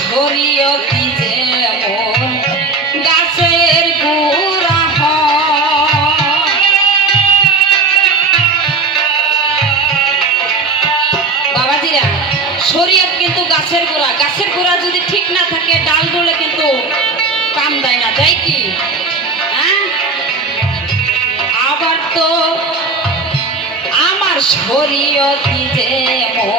শরীয়তি যেমন গাছের গোড়া হয়। বাবাজিরা, শরীয়ত কিন্তু গাছের গোড়া। গাছের গোড়া যদি ঠিক না থাকে ডাল ডোলে কিন্তু কাম দেয় না, দেয় কি? হ্যাঁ, আবার তো আমার শরীয়তি যেমন